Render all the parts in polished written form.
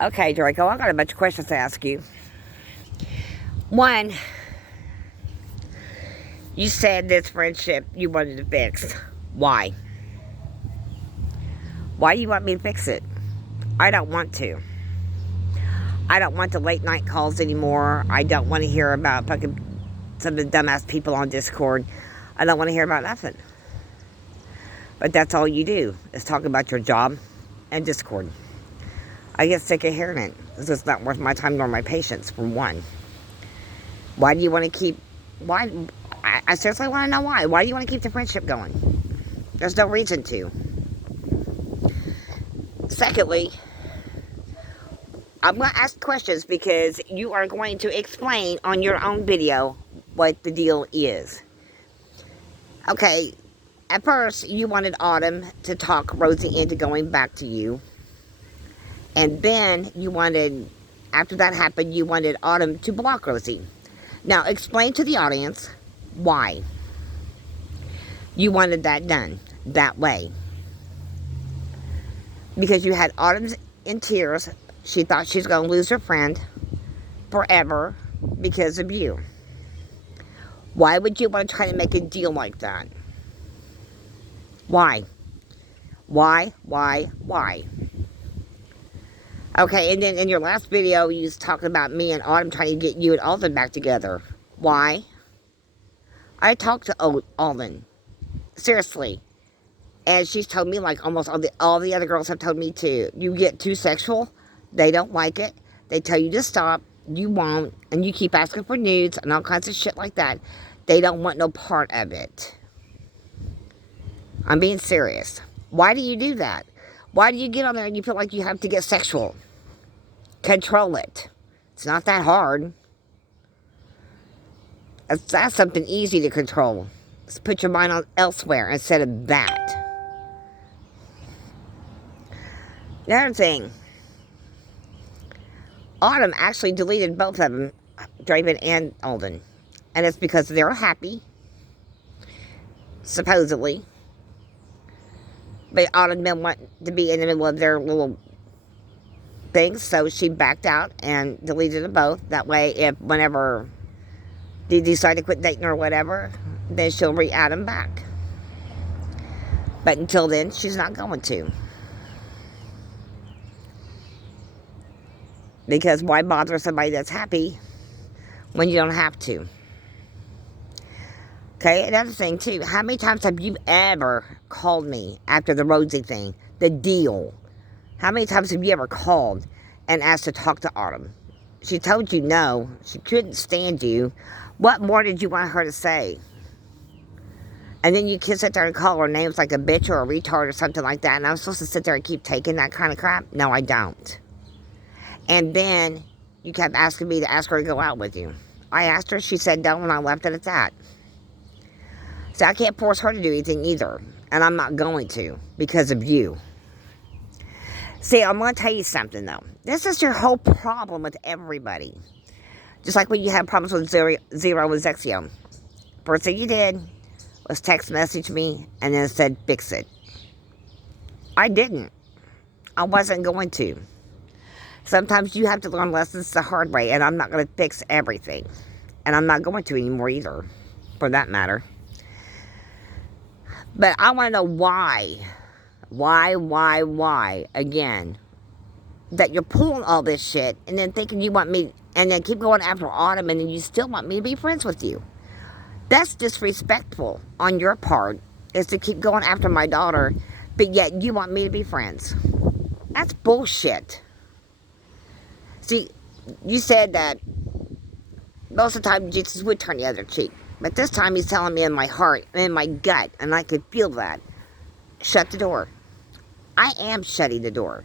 Okay, Draco, I got a bunch of questions to ask you. One, you said this friendship you wanted to fix. Why? Why do you want me to fix it? I don't want to. I don't want the late night calls anymore. I don't want to hear about fucking some of the dumbass people on Discord. I don't want to hear about nothing. But that's all you do is talk about your job and Discord. I get sick of hearing it. This is not worth my time nor my patience, for one. Why do you want to keep... Why? I seriously want to know why. Why do you want to keep the friendship going? There's no reason to. Secondly, I'm going to ask questions because you are going to explain on your own video what the deal is. Okay, at first you wanted Autumn to talk Rosie into going back to you. And then you wanted, after that happened, you wanted Autumn to block Rosie. Now, explain to the audience why you wanted that done that way. Because you had Autumn in tears. She thought she was going to lose her friend forever because of you. Why would you want to try to make a deal like that? Why? Why? Okay, and then in your last video, you was talking about me and Autumn trying to get you and Alden back together. Why? I talked to Alden. Seriously. And she's told me, like almost all the other girls have told me too. You get too sexual, they don't like it. They tell you to stop, you won't, and you keep asking for nudes and all kinds of shit like that. They don't want no part of it. I'm being serious. Why do you do that? Why do you get on there and you feel like you have to get sexual? Control it. It's not that hard. That's something easy to control. Just put your mind on elsewhere instead of that. The other thing, Autumn actually deleted both of them, Draven and Alden. And it's because they're happy, supposedly. But Autumn didn't want to be in the middle of their little things, so she backed out and deleted them both. That way, if whenever they decide to quit dating or whatever, then she'll re-add them back. But until then, she's not going to. Because why bother somebody that's happy when you don't have to? Okay, another thing too. How many times have you ever called me after the Rosie thing? The deal. How many times have you ever called and asked to talk to Autumn? She told you no. She couldn't stand you. What more did you want her to say? And then you can sit there and call her names like a bitch or a retard or something like that. And I'm supposed to sit there and keep taking that kind of crap? No, I don't. And then you kept asking me to ask her to go out with you. I asked her. She said no, and I left it at that. So I can't force her to do anything either. And I'm not going to because of you. See, I'm going to tell you something, though. This is your whole problem with everybody. Just like when you had problems with Zero with Zexio. First thing you did was text message me and then said, fix it. I didn't. I wasn't going to. Sometimes you have to learn lessons the hard way, and I'm not going to fix everything. And I'm not going to anymore either, for that matter. But I want to know why. Why, again, that you're pulling all this shit and then thinking you want me, and then keep going after Autumn, and then you still want me to be friends with you. That's disrespectful on your part, is to keep going after my daughter, but yet you want me to be friends. That's bullshit. See, you said that most of the time Jesus would turn the other cheek, but this time he's telling me in my heart, in my gut, and I could feel that. Shut the door. I am shutting the door.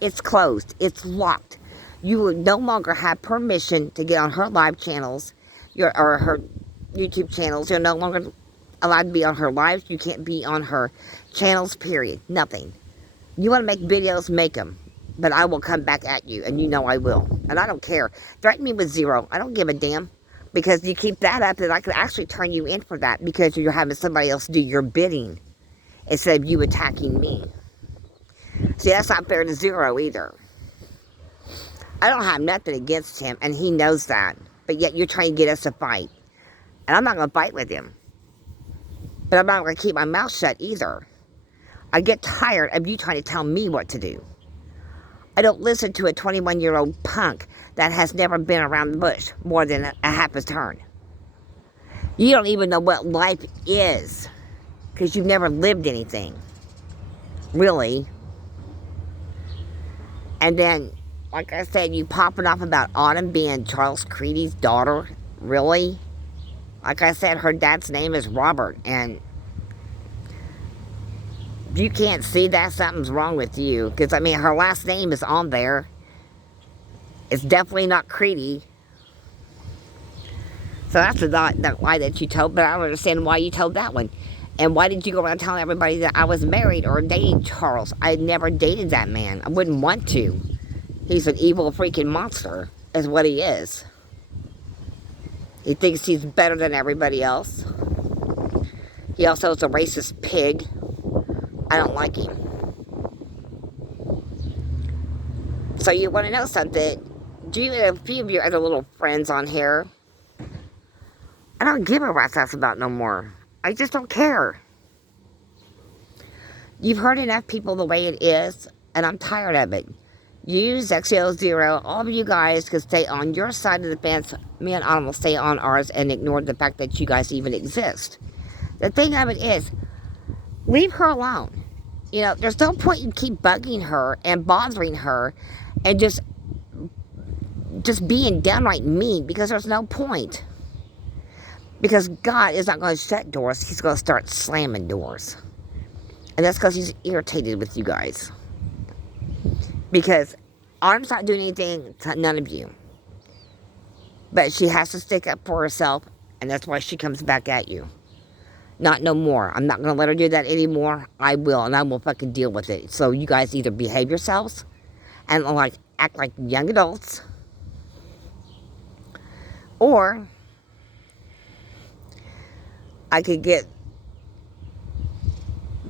It's closed. It's locked. You will no longer have permission to get on her live channels or her YouTube channels. You're no longer allowed to be on her lives. You can't be on her channels, period. Nothing. You want to make videos, make them. But I will come back at you, and you know I will. And I don't care. Threaten me with Zero. I don't give a damn. Because you keep that up, and I could actually turn you in for that because you're having somebody else do your bidding instead of you attacking me. See, that's not fair to Zero either. I don't have nothing against him, and he knows that. But yet you're trying to get us to fight. And I'm not going to fight with him. But I'm not going to keep my mouth shut either. I get tired of you trying to tell me what to do. I don't listen to a 21-year-old punk that has never been around the bush more than a half a turn. You don't even know what life is because you've never lived anything. Really. And then, like I said, you popping off about Autumn being Charles Creedy's daughter. Really? Like I said, her dad's name is Robert. And you can't see that something's wrong with you. Because, I mean, her last name is on there. It's definitely not Creedy. So that's the lie that you told. But I don't understand why you told that one. And why did you go around telling everybody that I was married or dating Charles? I never dated that man. I wouldn't want to. He's an evil freaking monster, is what he is. He thinks he's better than everybody else. He also is a racist pig. I don't like him. So you want to know something? Do you have a few of your other little friends on here? I don't give a rat's ass about no more. I just don't care. You've heard enough people the way it is, and I'm tired of it. You, XL0, all of you guys can stay on your side of the fence. Me and Autumn will stay on ours and ignore the fact that you guys even exist. The thing of it is, leave her alone. You know, there's no point in keep bugging her and bothering her and just being downright mean, because there's no point. Because God is not going to shut doors. He's going to start slamming doors. And that's because he's irritated with you guys. Because Autumn's not doing anything to none of you. But she has to stick up for herself. And that's why she comes back at you. Not no more. I'm not going to let her do that anymore. I will. And I will fucking deal with it. So you guys either behave yourselves and act like young adults. Or I could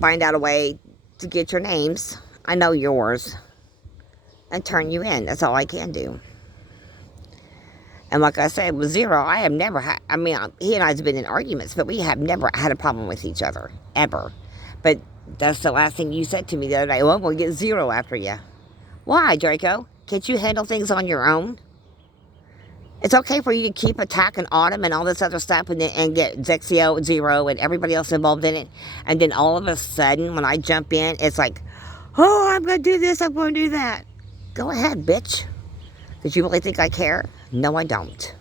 find out a way to get your names. I know yours. And turn you in. That's all I can do. And like I said, with Zero, I have never had, I mean, he and I have been in arguments, but we have never had a problem with each other. Ever. But that's the last thing you said to me the other day. Well, we'll get Zero after you. Why, Draco? Can't you handle things on your own? It's okay for you to keep attacking Autumn and all this other stuff and get Zexio, Zero, and everybody else involved in it. And then all of a sudden, when I jump in, it's like, oh, I'm going to do this, I'm going to do that. Go ahead, bitch. Did you really think I care? No, I don't.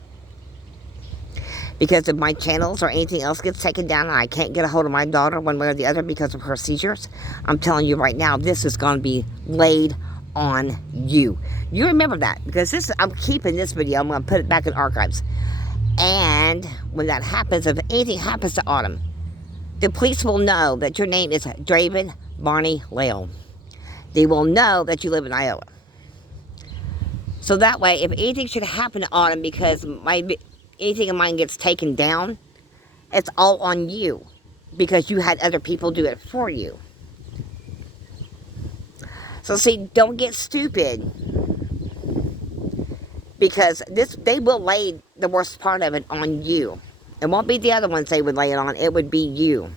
Because if my channels or anything else gets taken down and I can't get a hold of my daughter one way or the other because of her seizures, I'm telling you right now, this is going to be laid on you. You remember that, because I'm keeping this video. I'm going to put it back in archives. And when that happens, if anything happens to Autumn, the police will know that your name is Draven Barney Lale. They will know that you live in Iowa. So that way, if anything should happen to Autumn because anything of mine gets taken down, it's all on you. Because you had other people do it for you. So see, don't get stupid. Because they will lay the worst part of it on you. It won't be the other ones they would lay it on. It would be you.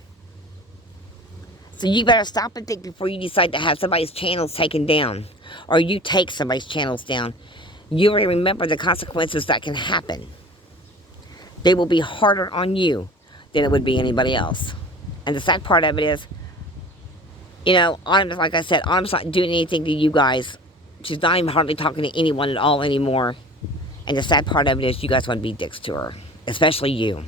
So you better stop and think before you decide to have somebody's channels taken down. Or you take somebody's channels down. You already remember the consequences that can happen. They will be harder on you than it would be anybody else. And the sad part of it is, you know, Autumn, like I said, Autumn's not doing anything to you guys. She's not even hardly talking to anyone at all anymore. And the sad part of it is you guys want to be dicks to her. Especially you.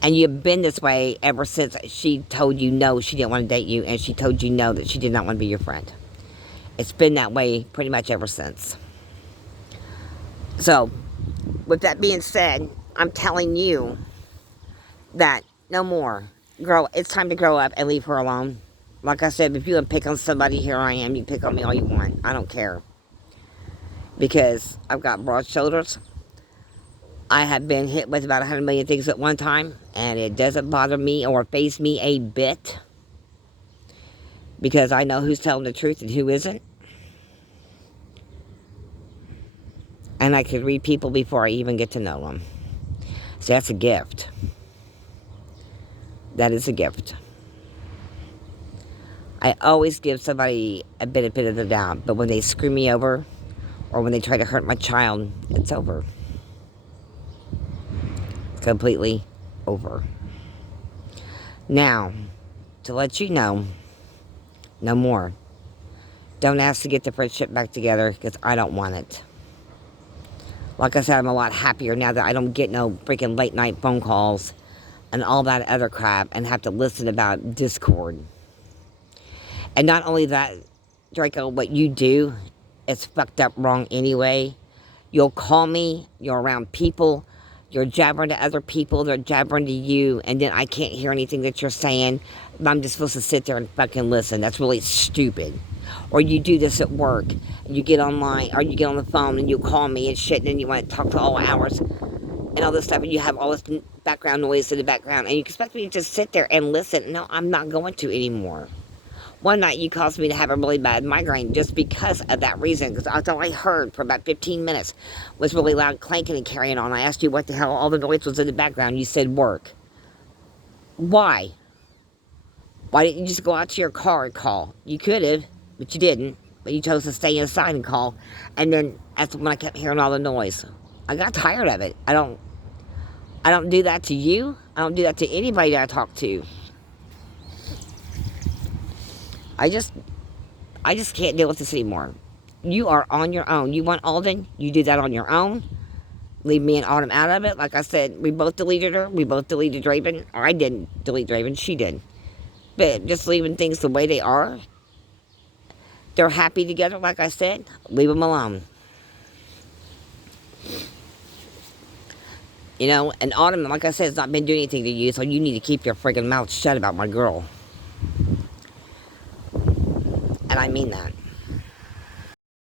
And you've been this way ever since she told you no, she didn't want to date you. And she told you no, that she did not want to be your friend. It's been that way pretty much ever since. So, with that being said, I'm telling you that no more. Girl, it's time to grow up and leave her alone. Like I said, if you want to pick on somebody, here I am. You can pick on me all you want. I don't care. Because I've got broad shoulders. I have been hit with about 100 million things at one time. And it doesn't bother me or faze me a bit. Because I know who's telling the truth and who isn't. And I could read people before I even get to know them. So that's a gift. That is a gift. I always give somebody a benefit of the doubt, but when they screw me over or when they try to hurt my child, it's over. It's completely over. Now, to let you know, no more. Don't ask to get the friendship back together because I don't want it. Like I said, I'm a lot happier now that I don't get no freaking late night phone calls and all that other crap and have to listen about Discord. And not only that, Draco, what you do is fucked up wrong anyway. You'll call me, you're around people, you're jabbering to other people, they're jabbering to you, and then I can't hear anything that you're saying. I'm just supposed to sit there and fucking listen. That's really stupid. Or you do this at work, and you get online, or you get on the phone, and you call me and shit, and then you want to talk for all hours, and all this stuff, and you have all this background noise in the background, and you expect me to just sit there and listen. No, I'm not going to anymore. One night you caused me to have a really bad migraine just because of that reason. Because that's all I heard for about 15 minutes was really loud clanking and carrying on. I asked you what the hell all the noise was in the background. You said work. Why? Why didn't you just go out to your car and call? You could have, but you didn't. But you chose to stay inside and call. And then that's when I kept hearing all the noise. I got tired of it. I don't do that to you. I don't do that to anybody that I talk to. I just can't deal with this anymore. You are on your own. You want Alden, you do that on your own. Leave me and Autumn out of it. Like I said, we both deleted her. We both deleted Draven. Or I didn't delete Draven. She did. But just leaving things the way they are. They're happy together, like I said. Leave them alone. You know, and Autumn, like I said, has not been doing anything to you, so you need to keep your friggin' mouth shut about my girl. And I mean that.